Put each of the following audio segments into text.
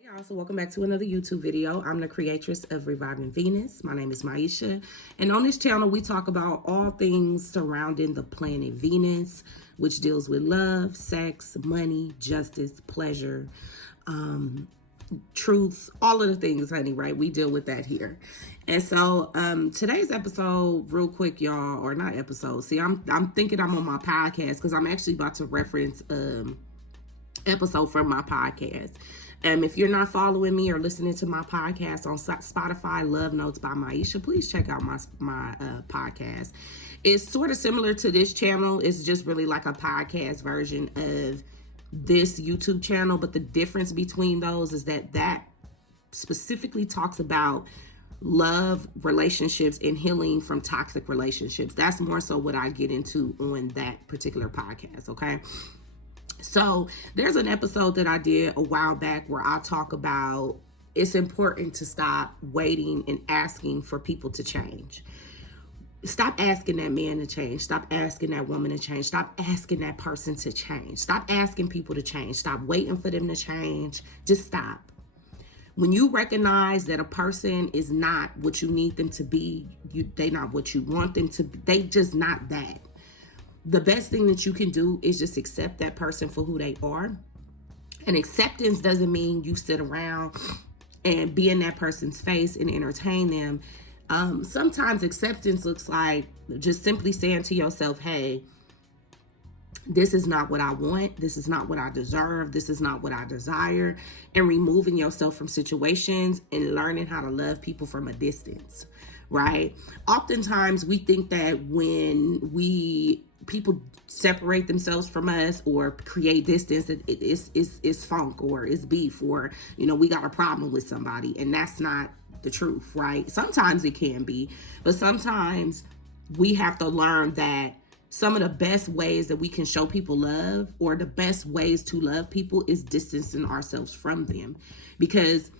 Hey y'all, so welcome back to another YouTube video. I'm the creatress of Reviving Venus. My name is Maisha, and on this channel we talk about all things surrounding the planet Venus, which deals with love, sex, money, justice, pleasure, truth, all of the things, honey, right? We deal with that here. And so today's episode, real quick, y'all, or not episode. See, I'm thinking I'm on my podcast because I'm actually about to reference episode from my podcast. If you're not following me or listening to my podcast on Spotify, Love Notes by Maisha, please check out my podcast. It's sort of similar to this channel. It's just really like a podcast version of this YouTube channel, but the difference between those is that specifically talks about love, relationships, and healing from toxic relationships. That's more so what I get into on that particular podcast, okay? So there's an episode that I did a while back where I talk about it's important to stop waiting and asking for people to change. Stop asking that man to change. Stop asking that woman to change. Stop asking that person to change. Stop asking people to change. Stop waiting for them to change. Just stop. When you recognize that a person is not what you need them to be, they not what you want them to be, they just not that. The best thing that you can do is just accept that person for who they are. And acceptance doesn't mean you sit around and be in that person's face and entertain them. Sometimes acceptance looks like just simply saying to yourself, hey, this is not what I want. This is not what I deserve. This is not what I desire. And removing yourself from situations and learning how to love people from a distance, right? Oftentimes we think that when people separate themselves from us or create distance, it's funk or it's beef or, we got a problem with somebody. And that's not the truth, right? Sometimes it can be, but sometimes we have to learn that some of the best ways that we can show people love or the best ways to love people is distancing ourselves from them. Because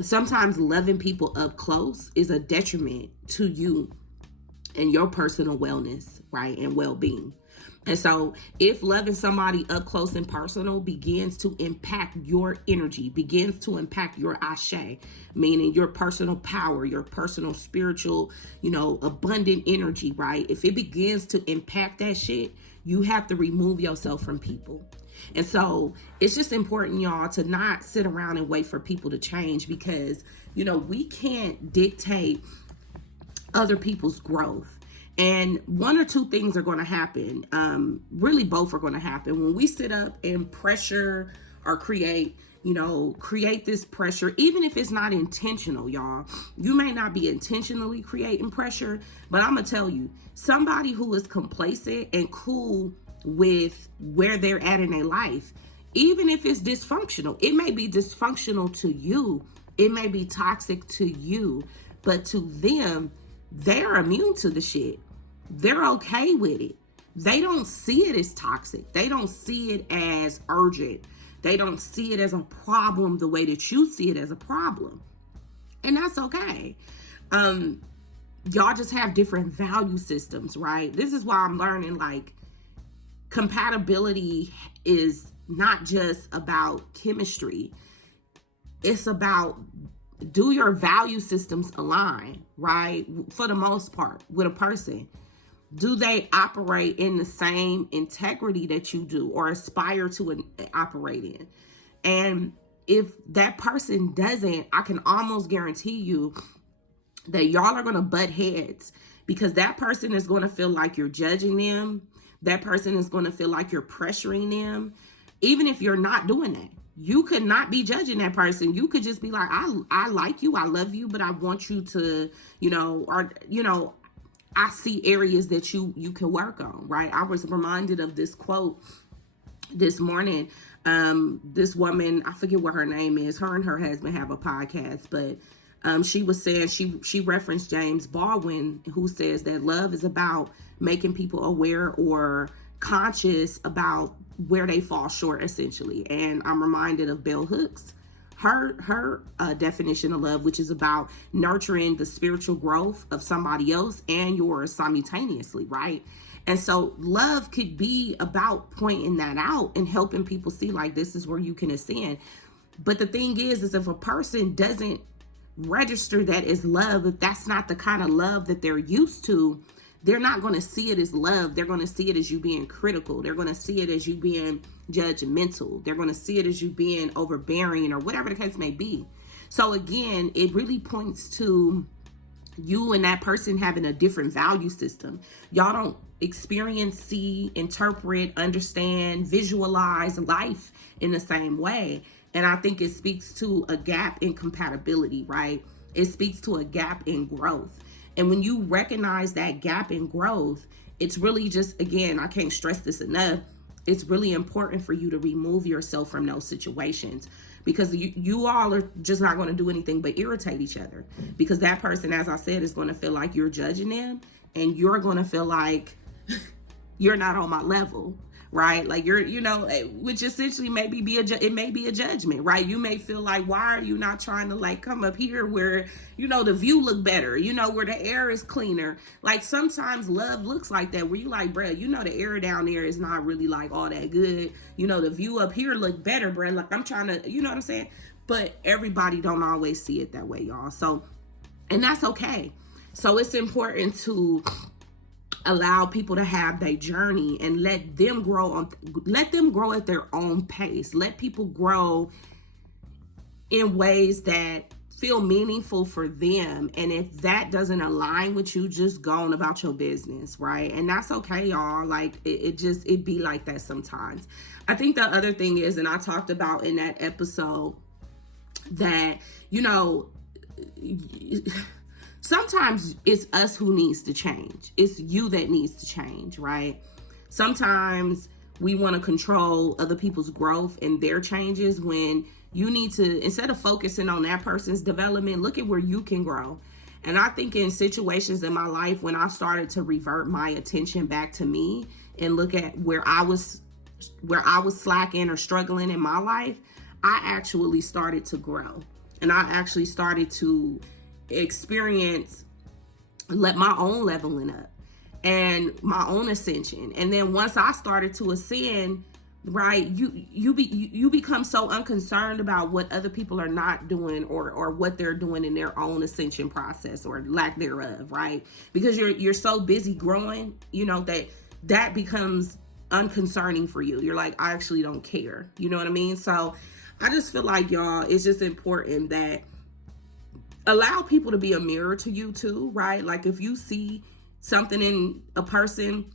sometimes loving people up close is a detriment to you and your personal wellness, right? And well-being. And so if loving somebody up close and personal begins to impact your energy, begins to impact your ashe, meaning your personal power, your personal spiritual, abundant energy, right? If it begins to impact that shit, you have to remove yourself from people. And so it's just important, y'all, to not sit around and wait for people to change because, we can't dictate other people's growth. And one or two things are going to happen. Really, both are going to happen. When we sit up and pressure or create this pressure, even if it's not intentional, y'all. You may not be intentionally creating pressure, but I'm going to tell you, somebody who is complacent and cool with where they're at in their life, even if it's dysfunctional, it may be dysfunctional to you. It may be toxic to you, but to them, they're immune to the shit. They're okay with it. They don't see it as toxic. They don't see it as urgent. They don't see it as a problem the way that you see it as a problem. And that's okay. Y'all just have different value systems, right? This is why I'm learning, compatibility is not just about chemistry. It's about, do your value systems align, right? For the most part, with a person. Do they operate in the same integrity that you do or aspire to operate in? And if that person doesn't, I can almost guarantee you that y'all are going to butt heads because that person is going to feel like you're judging them. That person is going to feel like you're pressuring them. Even if you're not doing that, you could not be judging that person. You could just be like, I like you, I love you, but I want you to, I see areas that you can work on, right? I was reminded of this quote this morning. This woman, I forget what her name is. Her and her husband have a podcast, but she was saying, she referenced James Baldwin, who says that love is about making people aware or conscious about where they fall short, essentially. And I'm reminded of Bell Hooks, her definition of love, which is about nurturing the spiritual growth of somebody else and yours simultaneously, right? And so love could be about pointing that out and helping people see, like, this is where you can ascend. But the thing is if a person doesn't register that as love, if that's not the kind of love that they're used to, they're not going to see it as love. They're going to see it as you being critical. They're going to see it as you being judgmental. They're going to see it as you being overbearing, or whatever the case may be. So again, it really points to you and that person having a different value system. Y'all don't experience, see, interpret, understand, visualize life in the same way. And I think it speaks to a gap in compatibility, right? It speaks to a gap in growth. And when you recognize that gap in growth, it's really just, again, I can't stress this enough, it's really important for you to remove yourself from those situations, because you all are just not going to do anything but irritate each other, because that person, as I said, is going to feel like you're judging them, and you're going to feel like you're not on my level, right? Like you're, which essentially maybe it may be a judgment, right? You may feel like, why are you not trying to like come up here where, the view look better, where the air is cleaner. Like sometimes love looks like that, where you like, bruh, the air down there is not really like all that good. The view up here look better, bruh. Like I'm trying to, you know what I'm saying? But everybody don't always see it that way, y'all. So, and that's okay. So it's important to allow people to have their journey and let them grow at their own pace. Let people grow in ways that feel meaningful for them. And if that doesn't align with you, just go on about your business, right? And that's okay, y'all. Like it be like that sometimes. I think the other thing is, and I talked about in that episode, that, sometimes it's us who needs to change. It's you that needs to change, right? Sometimes we want to control other people's growth and their changes, when you need to, instead of focusing on that person's development, look at where you can grow. And I think in situations in my life, when I started to revert my attention back to me and look at where I was slacking or struggling in my life, I actually started to grow. And I actually started to experience my own leveling up and my own ascension. And then once I started to ascend, right, you become so unconcerned about what other people are not doing, or what they're doing in their own ascension process or lack thereof, right? Because you're so busy growing, that becomes unconcerning for you. You're like, I actually don't care. You know what I mean? So I just feel like, y'all, it's just important that allow people to be a mirror to you too, right? Like if you see something in a person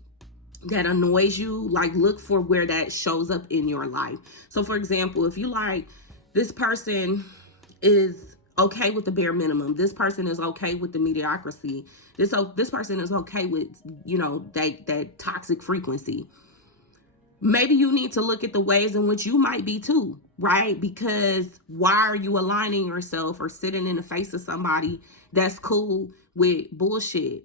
that annoys you, like look for where that shows up in your life. So for example, if you like, this person is okay with the bare minimum, this person is okay with the mediocrity, this person is okay with, that toxic frequency, maybe you need to look at the ways in which you might be too, right? Because why are you aligning yourself or sitting in the face of somebody that's cool with bullshit?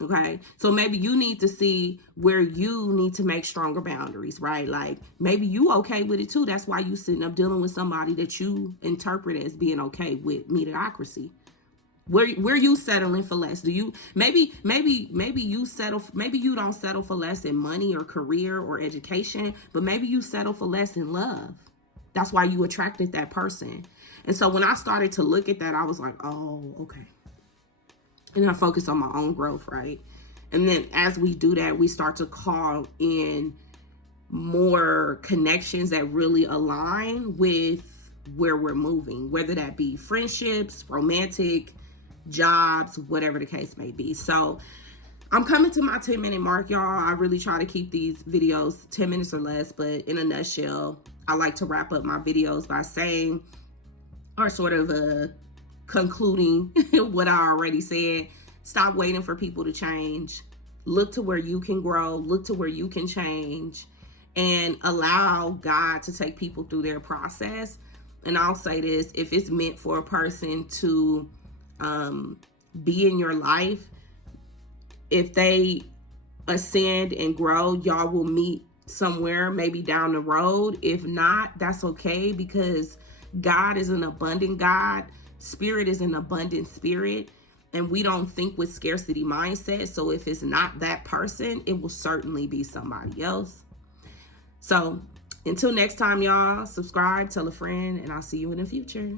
Okay. So maybe you need to see where you need to make stronger boundaries, right? Like maybe you okay with it too. That's why you sitting up dealing with somebody that you interpret as being okay with mediocrity. Where you settling for less? Do you maybe you settle, maybe you don't settle for less in money or career or education, but maybe you settle for less in love. That's why you attracted that person. And so when I started to look at that, I was like, oh, okay. And I focus on my own growth, right? And then as we do that, we start to call in more connections that really align with where we're moving, whether that be friendships, romantic, jobs, whatever the case may be. So I'm coming to my 10-minute mark, y'all. I really try to keep these videos 10 minutes or less, but in a nutshell, I like to wrap up my videos by saying, or sort of concluding what I already said. Stop waiting for people to change. Look to where you can grow. Look to where you can change, and allow God to take people through their process. And I'll say this, if it's meant for a person to be in your life, if they ascend and grow, y'all will meet somewhere, maybe down the road. If not, that's okay, because God is an abundant God. Spirit is an abundant spirit, and we don't think with scarcity mindset. So if it's not that person, it will certainly be somebody else. So Until next time, y'all, subscribe, tell a friend, and I'll see you in the future.